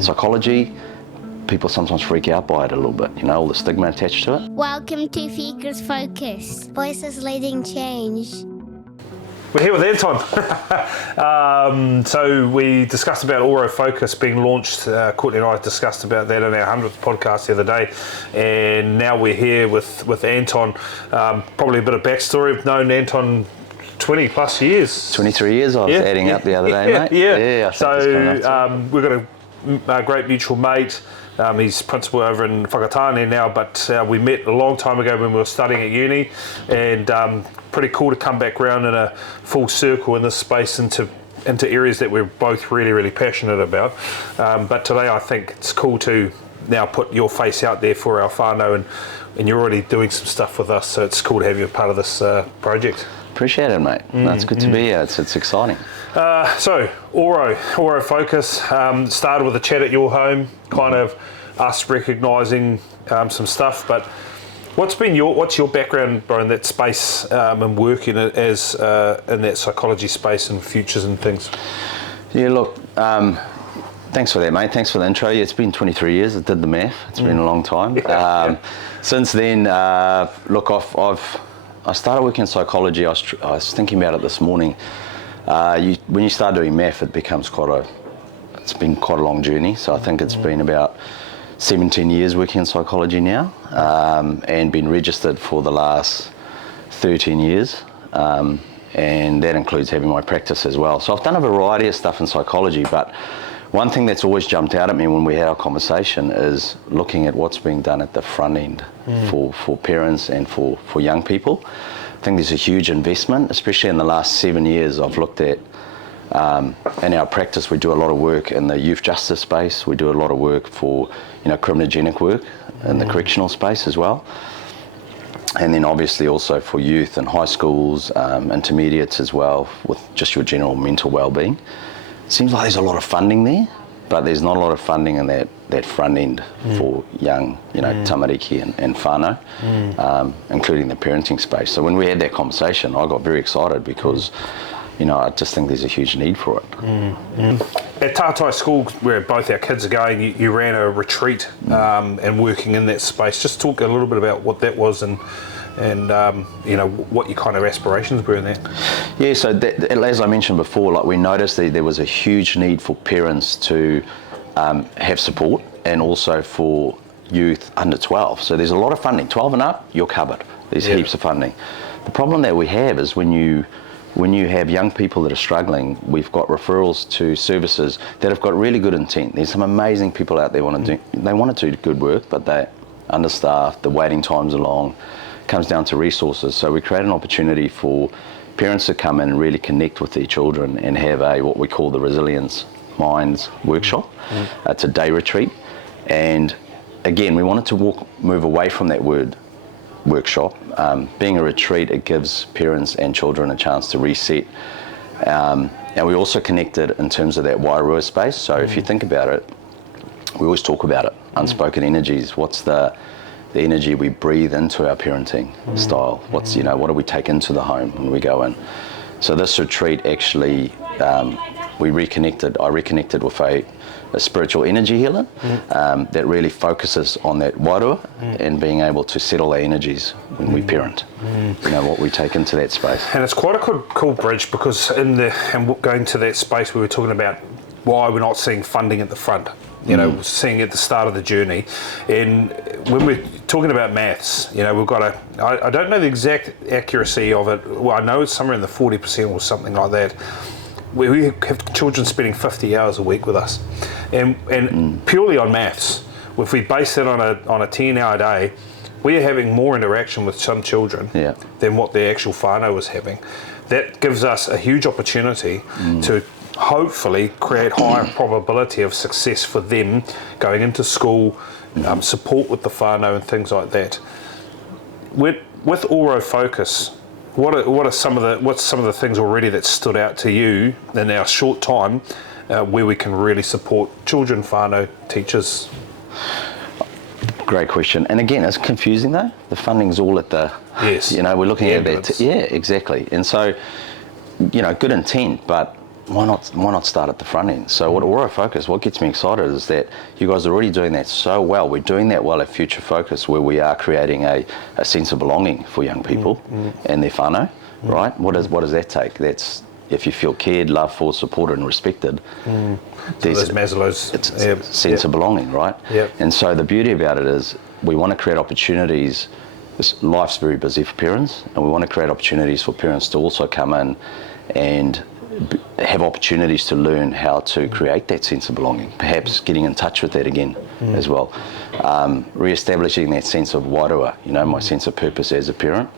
Psychology, people sometimes freak out by it a little bit, you know, all the stigma attached to it. Welcome to Registered Focus. Voices leading change. We're here with Anton. So we discussed about Auro Focus being launched. Courtney and I discussed about that in our 100th podcast the other day. And now we're here with Anton. Probably a bit of backstory. I've known Anton 20 plus years. 23 years I was adding up the other day, mate. Yeah. I think So we've got a great mutual mate. He's principal over in Whakatane now, but we met a long time ago when we were studying at uni, and pretty cool to come back round in a full circle in this space into areas that we're both really, really passionate about. But today I think it's cool to now put your face out there for our whānau, and you're already doing some stuff with us, so it's cool to have you a part of this project. Appreciate it, mate. It's good to be here. It's exciting. So, Auro Focus started with a chat at your home, kind of us recognising some stuff. But what's your background, bro, in that space and working as in that psychology space and futures and things? Yeah, look, thanks for that, mate. Thanks for the intro. Yeah, it's been 23 years. I did the math. It's been a long time. Since then, look, I started working in psychology. I was thinking about it this morning. When you start doing math, it becomes it's been quite a long journey. So I think it's been about 17 years working in psychology now, and been registered for the last 13 years. And that includes having my practice as well. So I've done a variety of stuff in psychology, but one thing that's always jumped out at me when we had our conversation is looking at what's being done at the front end for parents and for young people. I think there's a huge investment, especially in the last 7 years. I've looked at, in our practice, we do a lot of work in the youth justice space. We do a lot of work for, criminogenic work in the correctional space as well. And then obviously also for youth and high schools, intermediates as well, with just your general mental well-being. It seems like there's a lot of funding there, but there's not a lot of funding in that front end for young, tamariki and whānau, including the parenting space. So when we had that conversation, I got very excited because, I just think there's a huge need for it. At Tātai School, where both our kids are going, you ran a retreat and working in that space. Just talk a little bit about what that was and what your kind of aspirations were in there. Yeah, so as I mentioned before, we noticed that there was a huge need for parents to have support, and also for youth under 12. So there's a lot of funding. 12 and up, you're covered. There's heaps of funding. The problem that we have is when you have young people that are struggling, we've got referrals to services that have got really good intent. There's some amazing people out there they want to do good work, but they're understaffed, the waiting times are long. Comes down to resources. So we create an opportunity for parents to come in and really connect with their children and have what we call the Resilience Minds workshop. It's a day retreat, and again we wanted to move away from that word workshop. Being a retreat, it gives parents and children a chance to reset, and we also connected in terms of that whānau space. So if you think about it, we always talk about it, unspoken energies. What's the energy we breathe into our parenting style? What's what do we take into the home when we go in? So this retreat actually, I reconnected with a spiritual energy healer that really focuses on that whānau and being able to settle our energies when we parent. What we take into that space. And it's quite a cool bridge, because going to that space, we were talking about why we're not seeing funding at the front. Seeing at the start of the journey. And when we're talking about maths, we've got I don't know the exact accuracy of it. Well, I know it's somewhere in the 40% or something like that. We have children spending 50 hours a week with us. And purely on maths, if we base that on a 10-hour day, we are having more interaction with some children than what the actual whānau was having. That gives us a huge opportunity to hopefully create higher probability of success for them going into school, support with the whānau and things like that. With Auro Focus, what's some of the things already that stood out to you in our short time where we can really support children, whānau, teachers? Great question. And again, it's confusing though. The funding's all at the, we're looking at that. Yeah, exactly. And so, good intent, but why not start at the front end? So what Auro Focus, what gets me excited is that you guys are already doing that so well. We're doing that well at Future Focus, where we are creating a sense of belonging for young people and their whānau, right? What does that take? That's if you feel cared, loved for, supported and respected. There's Maslow's sense of belonging, right? Yep. And so the beauty about it is we want to create opportunities. Life's very busy for parents, and we want to create opportunities for parents to also come in and have opportunities to learn how to create that sense of belonging, perhaps getting in touch with that again as well. Re-establishing that sense of whānau, my sense of purpose as a parent,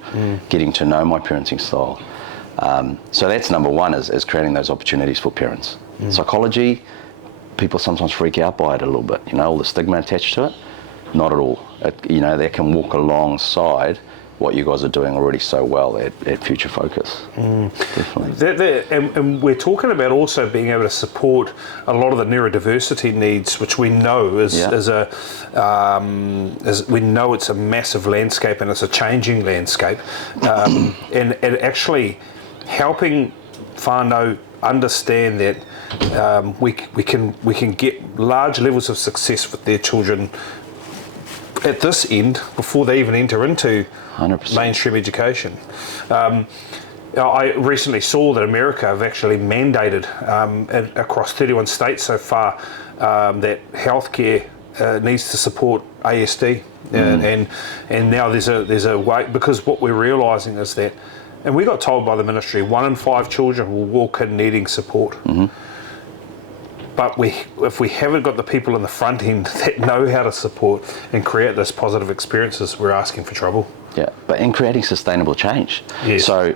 getting to know my parenting style. So that's number one, is creating those opportunities for parents. Psychology, people sometimes freak out by it a little bit, all the stigma attached to it. Not at all. They can walk alongside what you guys are doing already so well at Future Focus. Definitely. And we're talking about also being able to support a lot of the neurodiversity needs, which we know we know it's a massive landscape and it's a changing landscape, and actually helping whānau understand that we can get large levels of success with their children at this end before they even enter into 100%. Mainstream education. I recently saw that America have actually mandated across 31 states so far that healthcare needs to support ASD, and now there's a way, because what we're realising is that, and we got told by the ministry, 1 in 5 children will walk in needing support. But if we haven't got the people in the front end that know how to support and create those positive experiences, we're asking for trouble. Yeah, but in creating sustainable change. Yes. So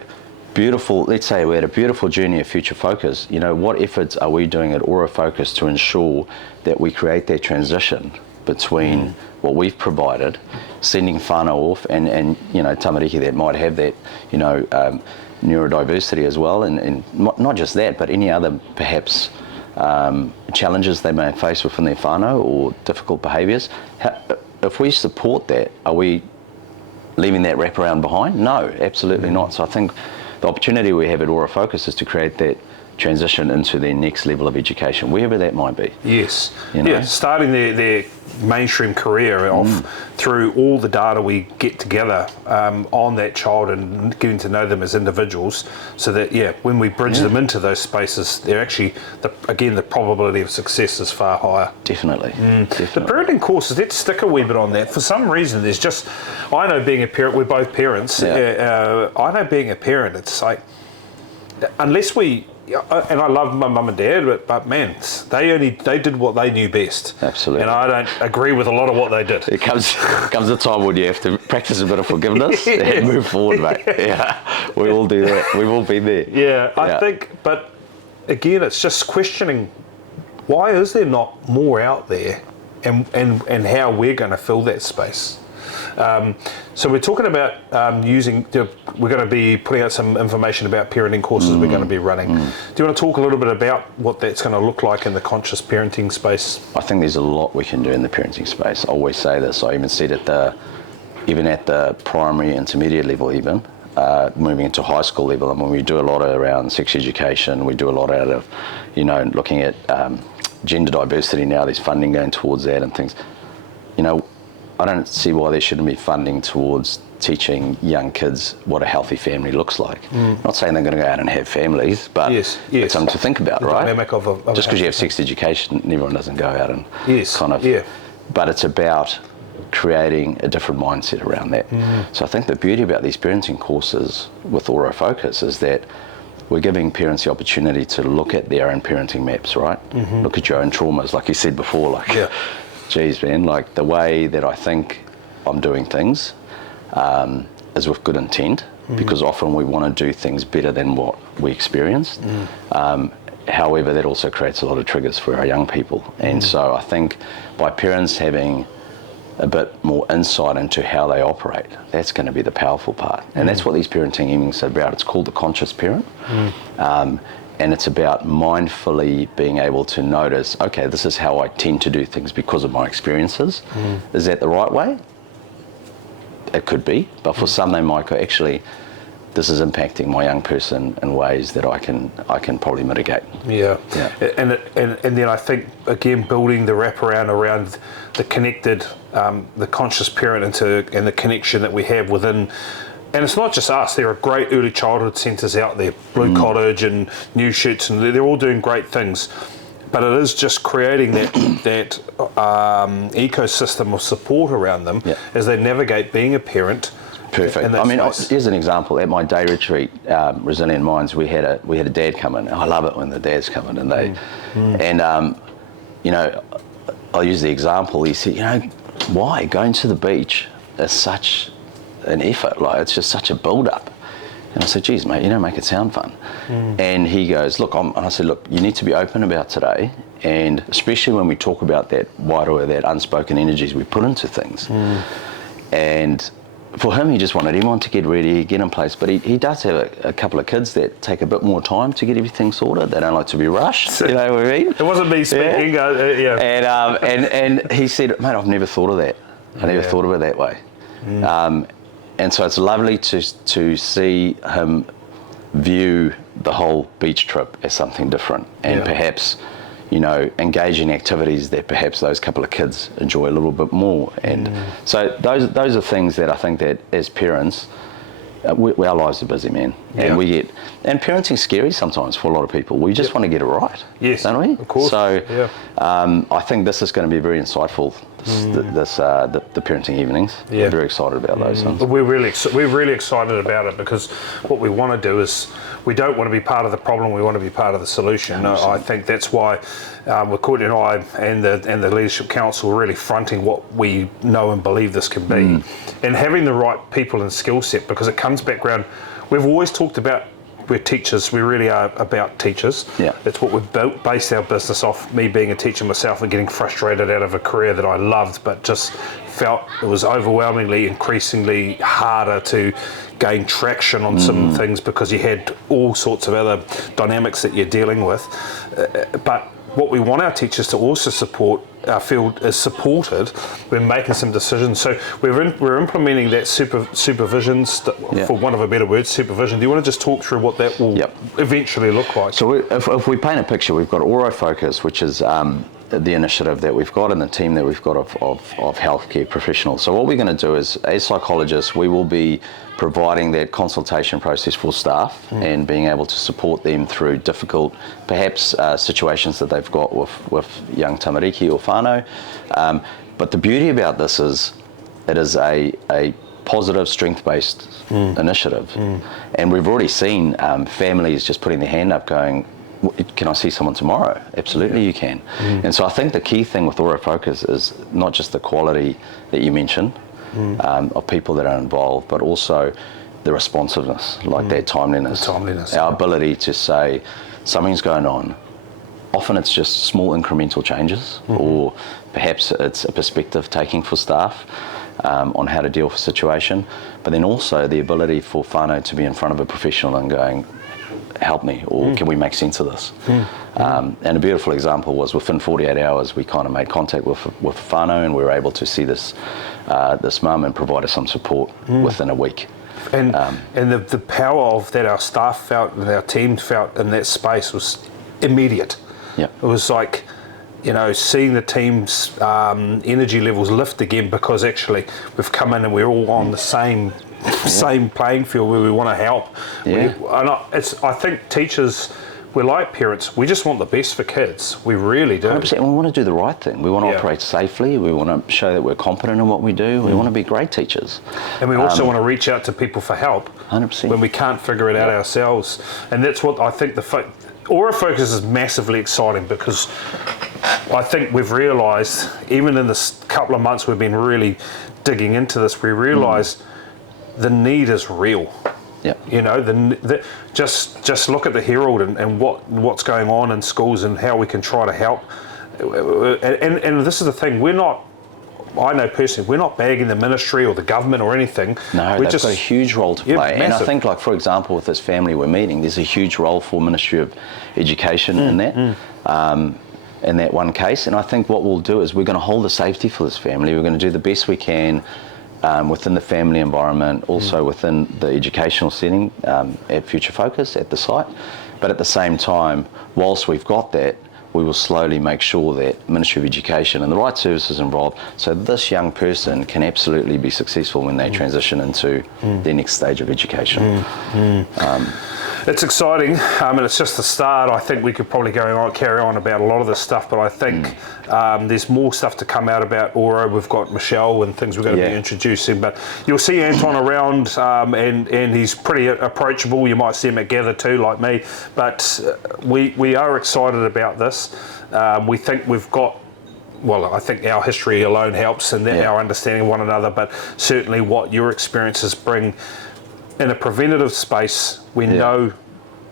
beautiful, let's say we had a beautiful journey of Future Focus. What efforts are we doing at Auro Focus to ensure that we create that transition between what we've provided, sending whānau off, and tamariki that might have that, neurodiversity as well, and not just that, but any other perhaps challenges they may face within their whānau or difficult behaviours. If we support that, are we leaving that wraparound behind? No, absolutely not. So I think the opportunity we have at Auro Focus is to create that transition into their next level of education, wherever that might be. Yes. Yeah, starting their mainstream career off through all the data we get together on that child and getting to know them as individuals, so that when we bridge them into those spaces, they're actually the probability of success is far higher. Definitely. The parenting courses, let's stick a wee bit on that. For some reason, there's just, I know being a parent, we're both parents, I know being a parent, it's like, unless we, and I love my mum and dad, but man, they did what they knew best. Absolutely. And I don't agree with a lot of what they did. It comes a time when you have to practice a bit of forgiveness and move forward, mate. Yeah, we all do that. We've all been there. Yeah, I think, but again, it's just questioning, why is there not more out there, and how we're going to fill that space. So we're talking about we're going to be putting out some information about parenting courses we're going to be running. Do you want to talk a little bit about what that's going to look like in the conscious parenting space? I think there's a lot we can do in the parenting space. I always say this. I even said even at the primary, intermediate level, even moving into high school level. I mean, we do a lot around sex education. We do a lot out of, looking at gender diversity now. There's funding going towards that and things. I don't see why there shouldn't be funding towards teaching young kids what a healthy family looks like. Not saying they're going to go out and have families, but it's something to think about, right? Just because you have sex education, everyone doesn't go out and But it's about creating a different mindset around that. So I think the beauty about these parenting courses with Auro Focus is that we're giving parents the opportunity to look at their own parenting maps, right? Look at your own traumas, like you said before, geez, man, like the way that I think I'm doing things is with good intent, because often we want to do things better than what we experienced. However, that also creates a lot of triggers for our young people. And so I think by parents having a bit more insight into how they operate, that's going to be the powerful part. And that's what these parenting evenings are about. It's called the conscious parent. And it's about mindfully being able to notice, okay, this is how I tend to do things because of my experiences. Is that the right way? It could be, but for some they might go, actually, this is impacting my young person in ways that I can probably mitigate. Yeah. Yeah. And then I think, again, building the wraparound around the connected, the conscious parent and the connection that we have within. And it's not just us. There are great early childhood centres out there, Blue Cottage and New Shoots, and they're all doing great things. But it is just creating that ecosystem of support around them as they navigate being a parent. Perfect. I mean, here's an example. At my day retreat, Resilient Minds, we had a dad come in. I love it when the dads come in, and you know, I'll use the example. He said, you know, why going to the beach is such an effort? Like, it's just such a build-up. And I said, geez, mate, you don't make it sound fun. And he goes, look, and I said, look, you need to be open about today, and especially when we talk about that whānau, that unspoken energies we put into things. And for him, he wanted to get ready, get in place, but he does have a couple of kids that take a bit more time to get everything sorted. They don't like to be rushed, you know what I mean? It wasn't me speaking, And he said, mate, I've never thought of that. I never thought of it that way. And so it's lovely to see him view the whole beach trip as something different, and perhaps, you know, engage in activities that perhaps those couple of kids enjoy a little bit more. And so those are things that I think that as parents, our lives are busy, man, and and parenting's scary sometimes for a lot of people. We just want to get it right, don't we? Of course. So I think this is going to be very insightful. The parenting evenings. I'm very excited about those things. We're really excited about it, because what we want to do is, we don't want to be part of the problem. We want to be part of the solution. I think that's why Courtney and I and the Leadership Council are really fronting what we know and believe this can be, and having the right people and skill set, because it comes back around. We've always talked about, we're teachers. We really are about teachers. That's what we've based our business off. Me being a teacher myself and getting frustrated out of a career that I loved, but just felt it was increasingly harder to gain traction on some things, because you had all sorts of other dynamics that you're dealing with. But what we want our teachers to also support, our field is supported when making some decisions. So we're implementing that supervision, for want of a better word, supervision. Do you want to just talk through what that will eventually look like? So if we paint a picture, we've got Auro Focus, which is the initiative that we've got and the team that we've got of healthcare professionals. So what we're going to do is, as psychologists, we will be providing that consultation process for staff and being able to support them through difficult, perhaps, situations that they've got with young tamariki or whānau. But the beauty about this is it is a positive, strength-based initiative. And we've already seen families just putting their hand up going, can I see someone tomorrow? Absolutely, you can. And so I think the key thing with Auro Focus is not just the quality that you mentioned of people that are involved, but also the responsiveness, like that timeliness. Our ability to say something's going on. Often it's just small incremental changes, or perhaps it's a perspective taking for staff on how to deal with a situation, but then also the ability for whānau to be in front of a professional and going, help me, or can we make sense of this? And a beautiful example was within 48 hours we kind of made contact with whānau, and we were able to see this mum and provide her some support within a week. And the power of that our staff felt and our team felt in that space was immediate. It was like, you know, seeing the team's energy levels lift again, because actually we've come in and we're all on the same playing field where we want to help. I think teachers, we're like parents, we just want the best for kids. We really do. 100%. We want to do the right thing. We want to operate safely. We want to show that we're competent in what we do. We want to be great teachers. And we also want to reach out to people for help 100%. when we can't figure it out ourselves. And that's what I think Auro Focus is massively exciting, because I think we've realised, even in this couple of months we've been really digging into this, we realise the need is real. You know, just look at the Herald and what's going on in schools and how we can try to help. And this is the thing, I know personally, we're not bagging the ministry or the government or anything. No, they've got a huge role to play. And I think, like, for example, with this family we're meeting, there's a huge role for Ministry of Education in that. In that one case. And I think what we'll do is we're going to hold the safety for this family. We're going to do the best we can within the family environment, also within the educational setting at Future Focus at the site. But at the same time, whilst we've got that, we will slowly make sure that Ministry of Education and the right services involved, so this young person can absolutely be successful when they transition into their next stage of education. It's exciting, and it's just the start. I think we could probably carry on about a lot of this stuff, but I think there's more stuff to come out about Auro. We've got Michelle and things we're going to be introducing, but you'll see Anton around, and he's pretty approachable. You might see him at Gather too, like me, but we are excited about this. We think we've got, well, I think our history alone helps and our understanding of one another, but certainly what your experiences bring in a preventative space. We know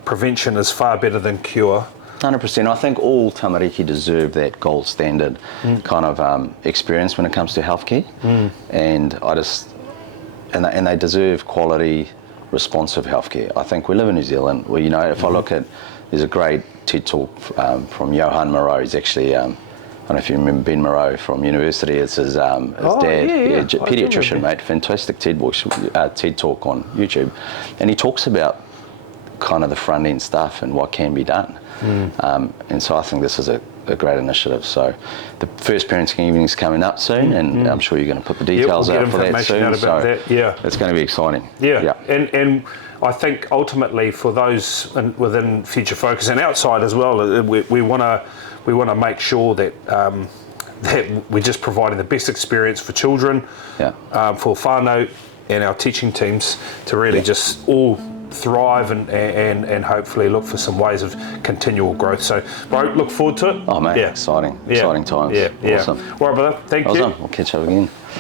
prevention is far better than cure. 100%. I think all tamariki deserve that gold standard kind of experience when it comes to healthcare, and they deserve quality, responsive healthcare. I think we live in New Zealand where, you know, if I look at, there's a great TED talk from Johan Moreau. He's actually, I don't know if you remember Ben Moreau from university. It's his dad, paediatrician, mate. Fantastic TED talk on YouTube, and he talks about kind of the front end stuff and what can be done. And so I think this is a great initiative. So the first parenting evening is coming up soon, and I'm sure you're going to put the details we'll out for that soon. It's going to be exciting. And I think ultimately for those within Future Focus and outside as well, we want to make sure that that we're just providing the best experience for children, for whānau and our teaching teams to really just all thrive and hopefully look for some ways of continual growth. So, bro, look forward to it. Oh, mate, exciting times. Awesome. All right, brother, thank you. We'll catch up again.